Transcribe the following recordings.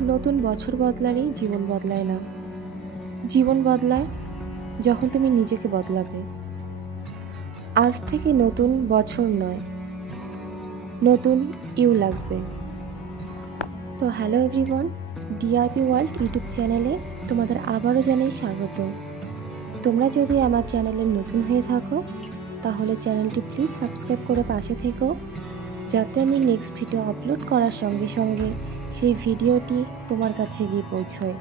নতুন বছর বদলালেই জীবন বদলায় না। জীবন বদলায় যখন তুমি নিজেকে বদলাবে। আজ থেকে নতুন বছর নয়, নতুন ইউ লাগবে। তো hello everyone, DRP world YouTube চ্যানেলে তোমাদের আবারও জানাই স্বাগত। তোমরা যদি আমার চ্যানেলে নতুন হয়ে থাকো তাহলে চ্যানেলটি প্লিজ সাবস্ক্রাইব করে পাশে থেকো, যাতে আমি নেক্সট ভিডিও আপলোড করার সঙ্গে সঙ্গে সেই ভিডিওটি তোমার কাছে গিয়ে পৌঁছয়।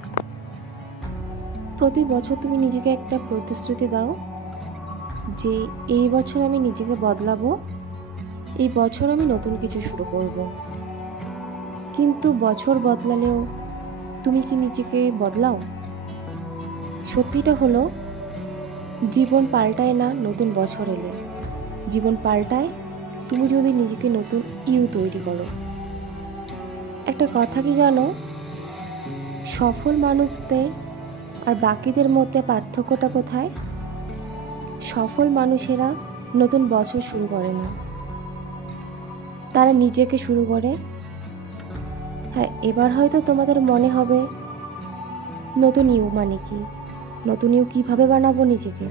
প্রতি বছর তুমি নিজেকে একটা প্রতিশ্রুতি দাও যে এই বছর আমি নিজেকে বদলাবো, এই বছর আমি নতুন কিছু শুরু করব। কিন্তু বছর বদলালেও তুমি কি নিজেকে বদলাও? সত্যিটা হলো, জীবন পাল্টায় না নতুন বছর এলে। জীবন পাল্টায় তুমি যদি নিজেকে নতুন ইউ তৈরি করো। একটা কথা কি জানো, সফল মানুষদের আর বাকিদের মধ্যে পার্থক্যটা কোথায়? সফল মানুষেরা নতুন বছর শুরু করে না, তারা নিজেকে শুরু করে। হ্যাঁ, এবার হয়তো তোমাদের মনে হবে নতুন ইউ মানে কি, নতুন ইউ কীভাবে বানাবো নিজেকে।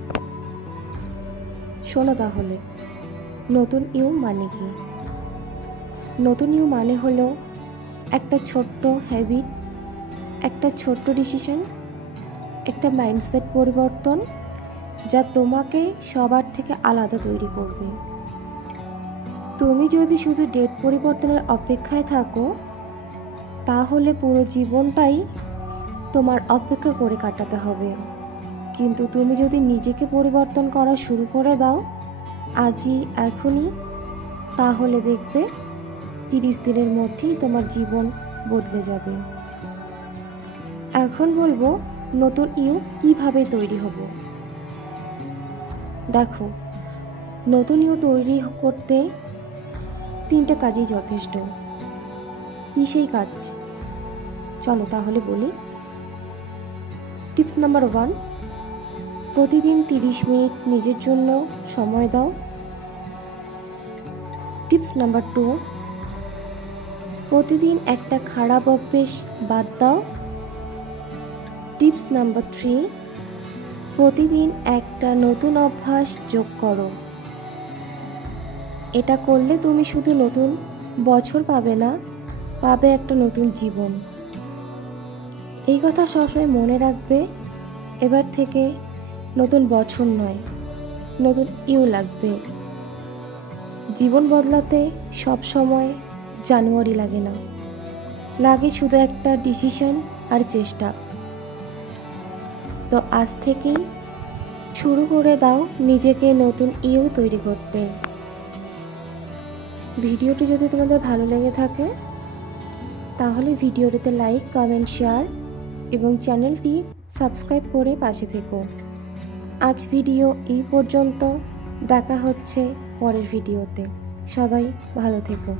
শোনো তাহলে, নতুন ইউ মানে কি। নতুন ইউ মানে হলো একটা ছোট্ট হ্যাবিট, একটা ছোট্ট ডিসিশন, একটা মাইন্ডসেট পরিবর্তন যা তোমাকে সবার থেকে আলাদা তৈরি করবে। তুমি যদি শুধু ডেট পরিবর্তনের অপেক্ষায় থাকো তাহলে পুরো জীবনটাই তোমার অপেক্ষা করে কাটাতে হবে। কিন্তু তুমি যদি নিজেকে পরিবর্তন করা শুরু করে দাও আজই, এখনই, তাহলে দেখবে 30 দিনের মধ্যেই তোমার জীবন বদলে যাবে। এখন বলবো নতুন ইউ কিভাবে তৈরি হবো। দেখো, নতুন ইউ তৈরি করতে 3টে কাজই যথেষ্ট। কি সেই কাজ? চলো তাহলে বলি। টিপস নাম্বার 1, প্রতিদিন 30 মিনিট নিজের জন্য সময় দাও। টিপস নাম্বার 2, প্রতিদিন একটা খারাপ অভ্যেস বাদ দাও। টিপস নাম্বার 3, প্রতিদিন একটা নতুন অভ্যাস যোগ করো। এটা করলে তুমি শুধু নতুন বছর পাবে না, পাবে একটা নতুন জীবন। এই কথা সবসময় মনে রাখবে। এবার থেকে নতুন বছর নয়, নতুন ইউ লাগবে। জীবন বদলাতে সব সময় জানুয়ারি লাগে না, লাগে শুধু একটা ডিসিশন আর চেষ্টা। তো আজ থেকেই শুরু করে দাও নিজেকে নতুন ইউ তৈরি করতে। ভিডিওটি যদি তোমাদের ভালো লেগে থাকে তাহলে ভিডিওটিতে লাইক, কমেন্ট, শেয়ার এবং চ্যানেলটি সাবস্ক্রাইব করে পাশে থেকো। আজ ভিডিও এই পর্যন্ত, দেখা হচ্ছে পরের ভিডিওতে। সবাই ভালো থেকো।